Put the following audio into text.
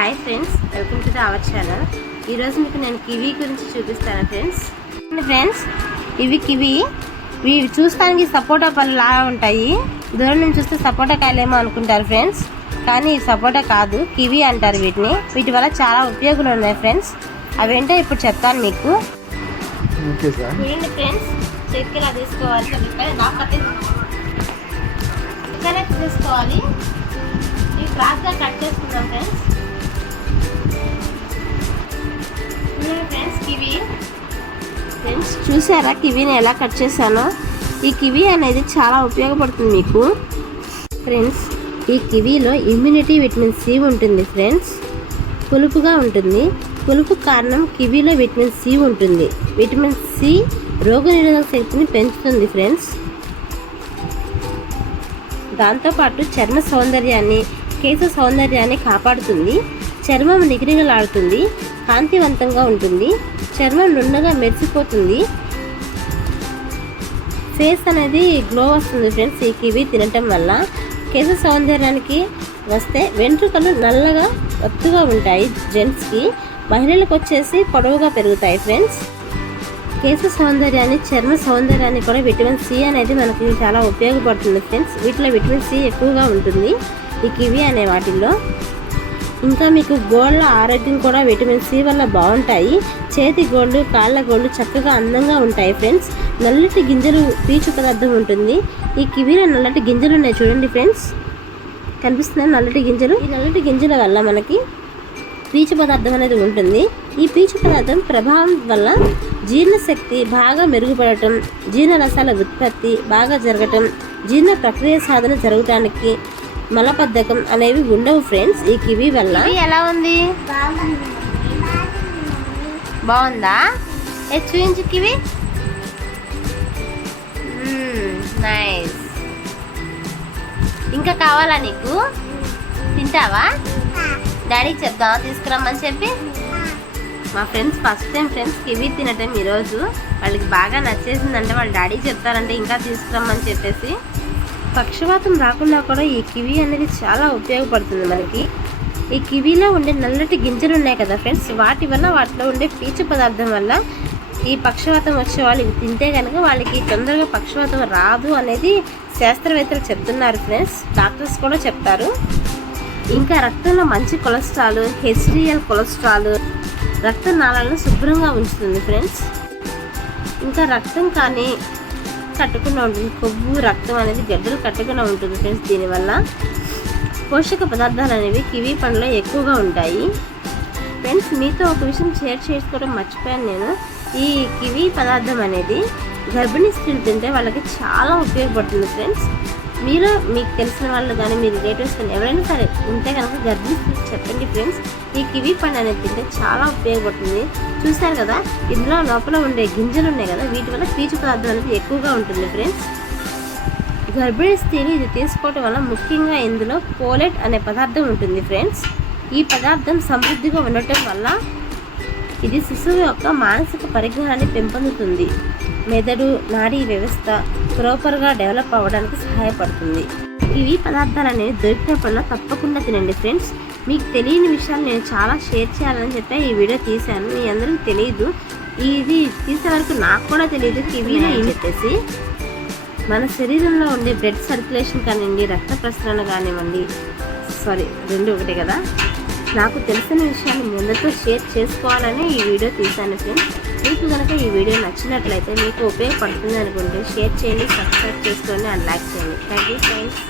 Hi friends, welcome to our channel. ఈరోజు మీకు నేను కివీ గురించి చూపిస్తాను ఫ్రెండ్స్. ఇవి కివీ, ఇవి చూస్తానికి సపోటా పళ్ళు లాగా ఉంటాయి. దూరం నుంచి చూస్తే సపోటా కాయలేమో అనుకుంటారు ఫ్రెండ్స్, కానీ సపోటా కాదు, కివీ అంటారు వీటిని. వీటి వల్ల చాలా ఉపయోగాలు ఉన్నాయి ఫ్రెండ్స్. అవేంటో ఇప్పుడు చెప్తాను మీకు. చూడండి ఫ్రెండ్స్, చెక్కలా తీసుకోవాలి, చెక్కనే తీసుకోవాలి. ఇవి క్రాస్గా కట్ చేసుకుందాం ఫ్రెండ్స్. కివీ ఫ్రెండ్స్, చూసారా కివీని ఎలా కట్ చేశానో? ఈ కివీ అనేది చాలా ఉపయోగపడుతుంది మీకు ఫ్రెండ్స్. ఈ కివీలో ఇమ్యూనిటీ విటమిన్ సి ఉంటుంది ఫ్రెండ్స్. పులుపుగా ఉంటుంది. పులుపు కారణం కివీలో విటమిన్ సి ఉంటుంది. విటమిన్ సి రోగనిరోధక శక్తిని పెంచుతుంది ఫ్రెండ్స్. దాంతోపాటు చర్మ సౌందర్యాన్ని, కేశ సౌందర్యాన్ని కాపాడుతుంది. చర్మం నిగనిగలాడుతుంది, కాంతివంతంగా ఉంటుంది, చర్మం నున్నగా మెరిసిపోతుంది, ఫేస్ అనేది గ్లో వస్తుంది ఫ్రెండ్స్. ఈ కివీ తినటం వల్ల కేశ సౌందర్యానికి వస్తే వెంట్రుకలు నల్లగా ఒత్తుగా ఉంటాయి జెంట్స్కి. మహిళలకు వచ్చేసి పొడవుగా పెరుగుతాయి ఫ్రెండ్స్. కేశ సౌందర్యాన్ని, చర్మ సౌందర్యాన్ని కూడా విటమిన్ సి అనేది మనకి చాలా ఉపయోగపడుతుంది ఫ్రెండ్స్. వీటిలో విటమిన్ సి ఎక్కువగా ఉంటుంది ఈ కివీ అనే వాటిల్లో. ఇంకా మీకు గోళ్ళ ఆరోగ్యం కూడా విటమిన్ సి వల్ల బాగుంటాయి. చేతి గోళ్ళు, కాళ్ళ గోళ్ళు చక్కగా అందంగా ఉంటాయి ఫ్రెండ్స్. నల్లటి గింజలు, పీచు పదార్థం ఉంటుంది. ఈ కివీలో నల్లటి గింజలు ఉన్నాయి చూడండి ఫ్రెండ్స్, కనిపిస్తున్నాయి నల్లటి గింజలు. ఈ నల్లటి గింజల వల్ల మనకి పీచు పదార్థం అనేది ఉంటుంది. ఈ పీచు పదార్థం ప్రభావం వల్ల జీర్ణశక్తి బాగా మెరుగుపడటం, జీర్ణరసాల ఉత్పత్తి బాగా జరగటం, జీర్ణ ప్రక్రియ సాధన జరగటానికి, మలబద్ధకం అనేవి ఉండవు ఫ్రెండ్స్ ఈ కివీ వల్ల. ఎలా ఉంది? బాగుందా? చూపించు కివీ. నైస్. ఇంకా కావాలా నీకు? తింటావా? డాడీకి చెప్దామా తీసుకురమ్మని చెప్పి? మా friends first time friends kiwi తినటం ఈరోజు. వాళ్ళకి బాగా నచ్చేసిందంటే వాళ్ళ డాడీ చెప్తారంటే ఇంకా తీసుకురమ్మని చెప్పేసి. పక్షవాతం రాకుండా కూడా ఈ కివీ అనేది చాలా ఉపయోగపడుతుంది మనకి. ఈ కివీలో ఉండే నల్లటి గింజలు ఉన్నాయి కదా ఫ్రెండ్స్, వాటి వల్ల వాటిలో ఉండే పీచు పదార్థం వల్ల ఈ పక్షవాతం వచ్చే వాళ్ళు ఇది తింటే కనుక వాళ్ళకి తొందరగా పక్షవాతం రాదు అనేది శాస్త్రవేత్తలు చెప్తున్నారు ఫ్రెండ్స్. డాక్టర్స్ కూడా చెప్తారు. ఇంకా రక్తంలో మంచి కొలెస్ట్రాల్, హెచ్డిఎల్ కొలెస్ట్రాల్ రక్తనాళాలను శుభ్రంగా ఉంచుతుంది ఫ్రెండ్స్. ఇంకా రక్తం కానీ కట్టకుండా ఉంటుంది. కొవ్వు, రక్తం అనేది గడ్డలు కట్టకుండా ఉంటుంది ఫ్రెండ్స్. దీనివల్ల పోషక పదార్థాలు అనేవి కివీ పండులో ఎక్కువగా ఉంటాయి ఫ్రెండ్స్. మీతో ఒక విషయం షేర్ చేసుకోవడం మర్చిపోయాను నేను. ఈ కివీ పదార్థం అనేది గర్భిణీ స్త్రీలు తింటే వాళ్ళకి చాలా ఉపయోగపడుతుంది ఫ్రెండ్స్. మీరు మీకు తెలిసిన వాళ్ళు కానీ మీ రిలేటివ్స్ కానీ ఎవరైనా సరే ఉంటే కనుక గర్భిణీ స్త్రీలు చెప్పండి ఫ్రెండ్స్. ఈ కివీ పండు అనేది తింటే చాలా ఉపయోగపడుతుంది. చూసారు కదా, ఇందులో లోపల ఉండే గింజలు ఉన్నాయి కదా, వీటి వల్ల పీచు పదార్థం అనేది ఎక్కువగా ఉంటుంది ఫ్రెండ్స్. గర్భిణీ స్త్రీలు ఇది తీసుకోవడం వల్ల ముఖ్యంగా ఇందులో పోలేట్ అనే పదార్థం ఉంటుంది ఫ్రెండ్స్. ఈ పదార్థం సమృద్ధిగా ఉండటం వల్ల ఇది శిశువు యొక్క మానసిక పరిజ్ఞానాన్ని పెంపొందుతుంది. మెదడు, నాడీ వ్యవస్థ ప్రాపర్గా డెవలప్ అవ్వడానికి సహాయపడుతుంది. ఇవి పదార్థాలు అనేవి దొరికినప్పుడల్లా తప్పకుండా తినండి ఫ్రెండ్స్. మీకు తెలియని విషయాలు నేను చాలా షేర్ చేయాలని చెప్పి ఈ వీడియో తీశాను. మీ అందరికీ తెలియదు, ఇది తీసే వరకు నాకు కూడా తెలియదు కివీలో ఏం చెప్పేసి. మన శరీరంలో ఉండే బ్లడ్ సర్క్యులేషన్ కానివ్వండి, రక్త ప్రసరణ కానివ్వండి, రెండు ఒకటే కదా, నాకు తెలిసిన విషయాన్ని మీ అందరితో షేర్ చేసుకోవాలని ఈ వీడియో తీశాను ఫ్రెండ్స్. మీకు కనుక ఈ వీడియో నచ్చినట్లయితే, మీకు ఉపయోగపడుతుంది అనుకుంటే షేర్ చేయండి, సబ్స్క్రైబ్ చేసుకోండి అండ్ లైక్ చేయండి. Thank you friends.